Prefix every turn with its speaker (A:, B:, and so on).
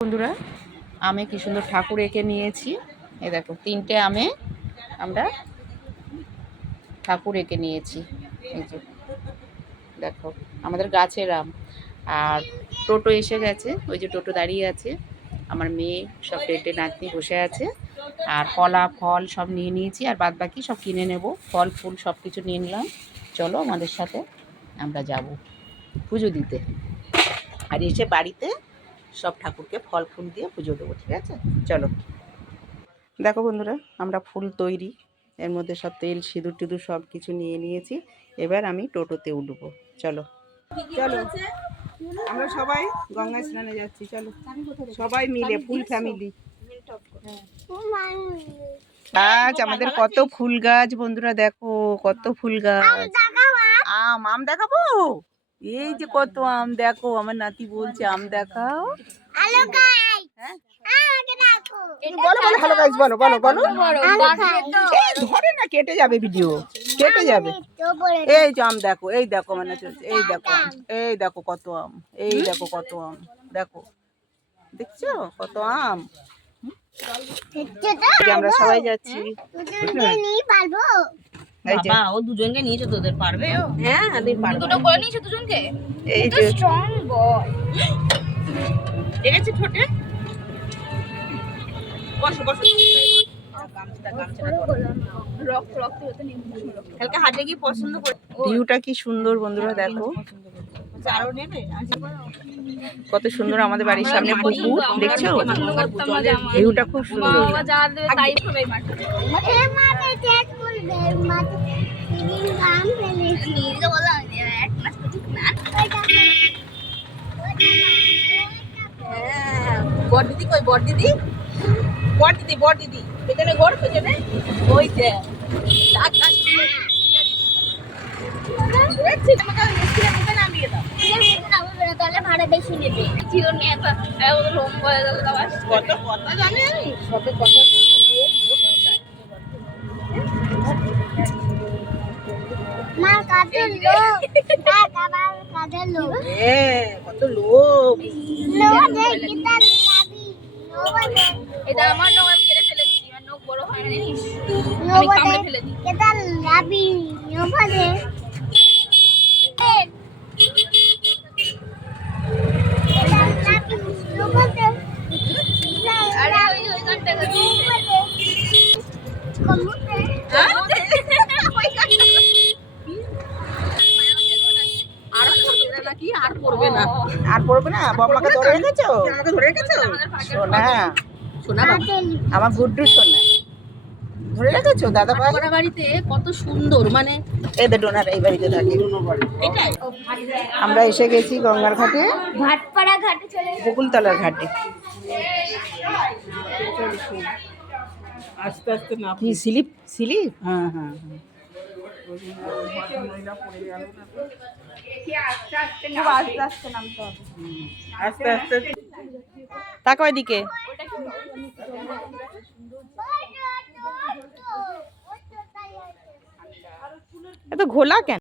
A: বন্ধুরা? আমে কি সুন্দর ঠাকুর এঁকে নিয়েছি। এ দেখো, তিনটে আমে আমরা ঠাকুর এঁকে নিয়েছি। এই যে, দেখো, আমাদের গাছের আম। আর টোটো এসে গেছে, ওই যে টোটো দাঁড়িয়ে আছে। আমার মেয়ে, সব পেটে নাতনি বসে আছে। আর কলা, ফল সব নিয়ে নিয়েছি, আর বাদ বাকি সব কিনে নেব। ফল, ফুল সব কিছু নিয়ে নিলাম। চলো, আমাদের সাথে আমরা যাব পুজো দিতে। আর এসে বাড়িতে সব ঠাকুরকে ফল ফুল দিয়ে পুজো দেবো ঠিক আছে? চলো। দেখো বন্ধুরা আমরা ফুল তৈরি এর মধ্যে সব তেল সিঁদুর টিঁদুর সব কিছু নিয়ে নিয়েছি এবার আমি টোটোতে উঠবো চলো। চলো আমরা সবাই গঙ্গায় স্নানে যাচ্ছি চলো। সবাই মিলে ফুল ফ্যামিলি গাছ আমাদের কত ফুল গাছ বন্ধুরা দেখো কত ফুল গাছ। আম আম দেখাবো? এই যে কত আম দেখো আমার নাতি বলছে আম দেখাও।
B: হ্যালো গাইস
A: হ্যাঁ? বলো বলো বলো বলো। বলো ধরে না কেটে যাবে ভিডিও কেটে যাবে। এই যে আম দেখো এই দেখো মানে চলছে এই দেখো এই দেখো কত আম এই দেখো কত আম দেখো। দেখছ কত আম? আমরা সবাই যাচ্ছি।
C: বাবা ও দুজনকে নিয়েছে তোদের পারবে? ও।
A: হ্যাঁ আমি পারব।
C: দুটো করে নিয়েছে দুজনকে?
A: এই যে।
C: স্ট্রং বয় বসো বসো। কালকে হাটে গিয়ে পছন্দ করে।
A: ভিউটা কি সুন্দর বন্ধুরা দেখো।
C: আরও নেবে?
A: কত সুন্দর আমাদের বাড়ির সামনে পুকুর দেখছ? ভিউটা খুব সুন্দর।
C: যা দেবে তাই হবে মাঠে
B: মাঠে মাঠে চেক করবে মাঠে তিন গান ফেলেছি নিজে বললাম যে এক মাস তো ঠিক না।
C: বড় দিদি কই বড় দিদি বড় দিদি বড় দিদি পেছনে ঘর পেছনে ওই যে
B: তাহলে ভাড়া বেশি নেবে।
C: ছিল নিয়ে তো লোম বলে গেল আবার। কত কথা জানে আমি? কথা
A: কত লোক
B: লোক দেখি তার লোক নোবলে
C: এটা আমার নখ আমি কেটে ফেলেছি। আমার নখ বড় হয় না জানিস? আমি কামড়ে ফেলে দিই
B: কেতার লাভি? নোবলে
C: আরে ওই ওই গানটা গাচ্ছি আর পড়বে না কি আর পড়বে না
A: আর পড়বে না? বম্মাকে ধরে রেখেছো? আমাকে ধরে রেখেছো? সোনা।
C: শোনা
A: আমার গুড্ডু সোনা। ধরে রেখেছো? দাদা ভাই?
C: বাড়িতে কত সুন্দর মানে
A: এদের ডোনার এই বাড়িতে থাকে। আমরা এসে গেছি গঙ্গার ঘাটে।
B: ভাটপাড়া ঘাটে চলে
A: বকুলতলার ঘাটে।
D: আস্তে আস্তে না
A: কি স্লিপ? স্লিপ?
D: হ্যাঁ হ্যাঁ হ্যাঁ। আস্তে আস্তে
A: তাকো এদিকে এত ঘোলা কেন